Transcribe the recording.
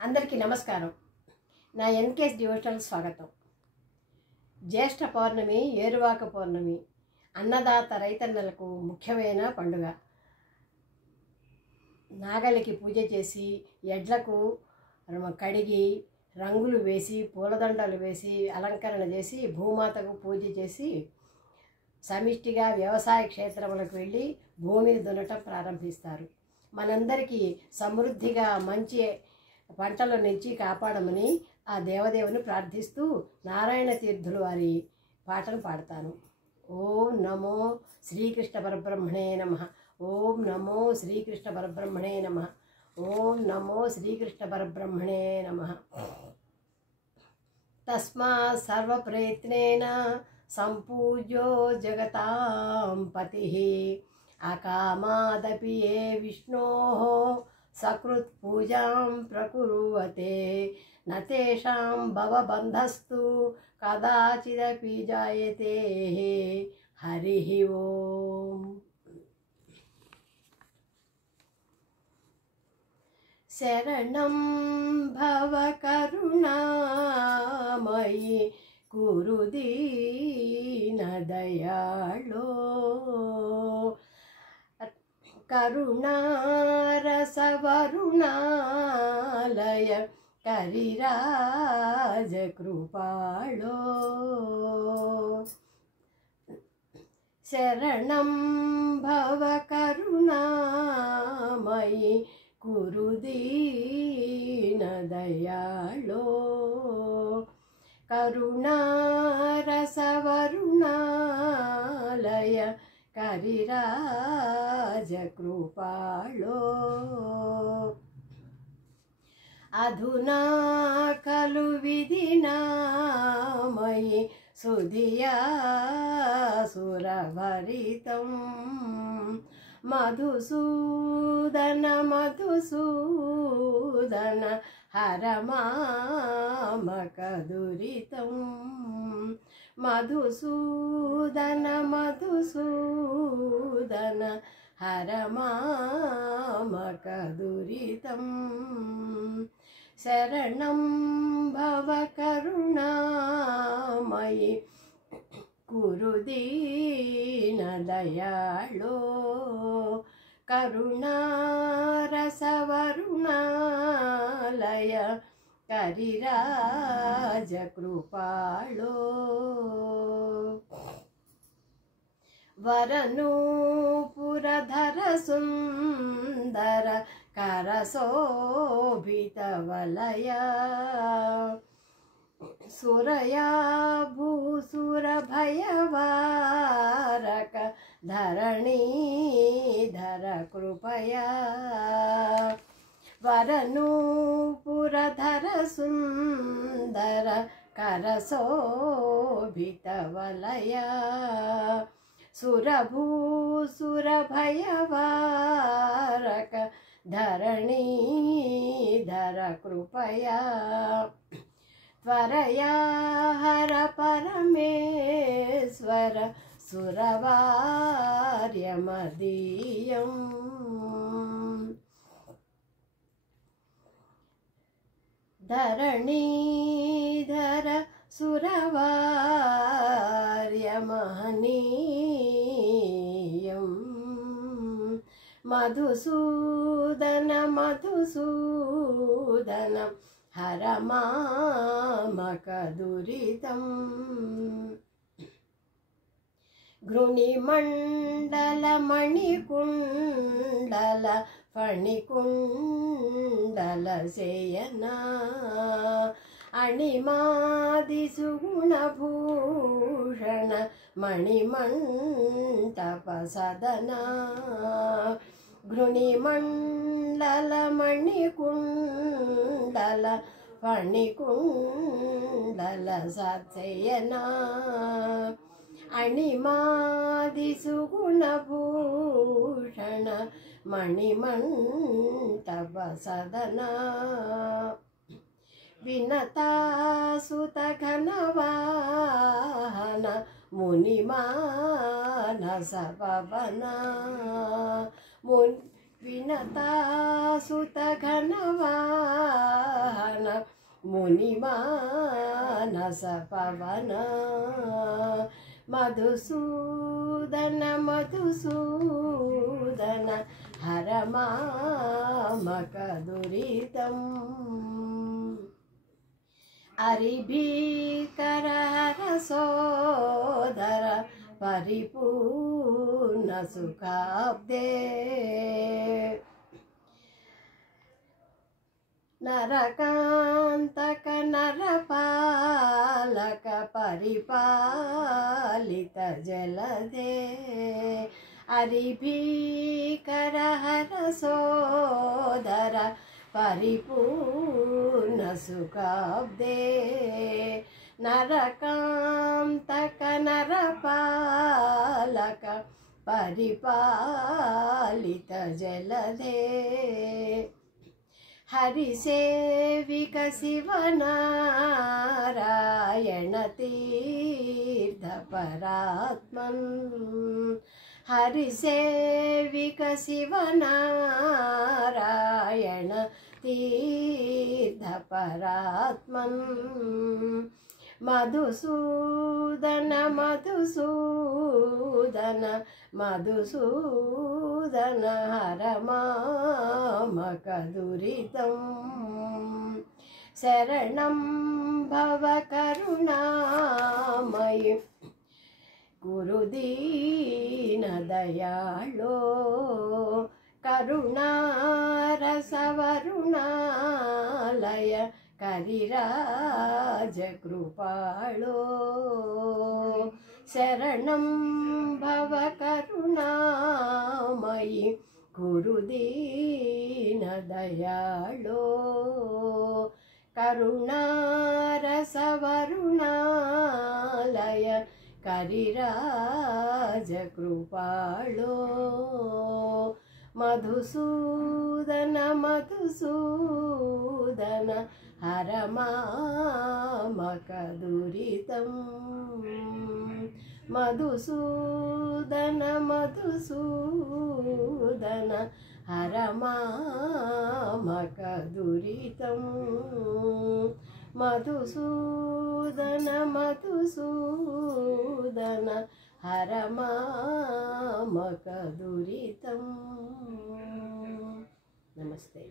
అందరికీ నమస్కారం. నా ఎన్కేఎస్ డివోషనల్ స్వాగతం. జ్యేష్ఠ పౌర్ణమి, ఏరువాక పౌర్ణమి అన్నదాత రైతన్నలకు ముఖ్యమైన పండుగ. నాగలికి పూజ చేసి ఎడ్లకు కడిగి రంగులు వేసి పూలదండలు వేసి అలంకరణ చేసి భూమాతకు పూజ చేసి సమిష్టిగా వ్యవసాయ క్షేత్రములకు వెళ్ళి భూమిని దున్నటం ప్రారంభిస్తారు. మనందరికీ సమృద్ధిగా మంచి పంటల నుంచి కాపాడమని ఆ దేవదేవుని ప్రార్థిస్తూ నారాయణ తీర్థులు వారి పాటలు పాడతాను. ఓం నమో శ్రీకృష్ణ పరబ్రహ్మణే నమః. ఓం నమో శ్రీకృష్ణ పరబ్రహ్మణే నమః. ఓం నమో శ్రీకృష్ణ పరబ్రహ్మణే నమః. తస్మాత్ సర్వప్రయత్నేన సంపూజ్యో జగతాం పతిః అకామాదపి ఏ విష్ణోః సకృత్ పూజాం ప్రకుర్వతే నతేషాం భవబంధస్తు కదాచిదపి జాయతే. హరి ఓం. శరణం భవ కరుణామయి కురు దీన దయాళో కరుణారసవరుణాలయ కరిరాజ కృపాళో. శరణం భవ కరుణామయి కురు దీన దయాళో కరుణారసవరుణాలయ కరిరాజ కృపాళో. అధునా ఖలు విధినామయి సుధియా సురభరితం మధుసూదన మధుసూదన హరమామక దురితం మధుసూదన మధుసూదన హరమామక దురితం. శరణం భవ కరుణామయి కురు దీన దయాళో కరుణారసవరుణాలయ కరిరాజ కృపాళో. వరనూపురధర సుందర కరశోభిత వలయ సురయా భూసుర భయవారక ధరణీధర కృపయా. వరనూపురధర సుందర కరశోభిత వలయ సురభూసుర భయవారక ధరణీధర కృపయా. త్వరయా హర పరమేశ్వర సురవార్యమదీయం. ధరణీధర సురవార్యమహనీయం మధుసూదన మధుసూదన హరమామక దురితం. గృణిమండల మణికుండల ఫణికుండల శయనా అణిమాది సుగుణభూషణ మణిమంటప సదనా. గృణిమండల మణికుండల ఫణికుండల సత్యనా అణిమాది సుగుణభూషణ మణిమంటప సదనా. వినతాసుత ఘనవాహన మునిమానస పవన వినతాసుత ఘనవాహన మునిమానస పవన మధుసూదన మధుసూదన హరమామక దురితం అరిభీకర హర సోదర పరిపూర్ణ సుఖాబ్దే నరకాంతక నరపాలక పరిపాలిత జలదే అరిభీకర హర సోదర పరిపూర్ణ సుఖాబ్దే నరకాంతక నరపాలక పరిపాలిత జలదే హరిసేవిక శివనారాయణ తీర్థ పరాత్మన్ హరిసేవిక శివనారాయణ తీర్థ పరాత్మన్ మధుసూదన మధుసూదన మధుసూదన హరమామక దురితం శరణం భవ కరుణామయి గురుదీన దయాళో కరుణారసవరుణాలయ కరిరాజ కృపాళో శరణం భవ కరుణామయి గురుదీన దయాళో కరుణారసవరుణాలయ కరిరాజ కృపాళో మధుసూదన మధుసూదన హరమామక దురితం మధుసూదన మధుసూదన హరమామక దురితం మధుసూదన మధుసూదన హరమామక దురితం. నమస్తే.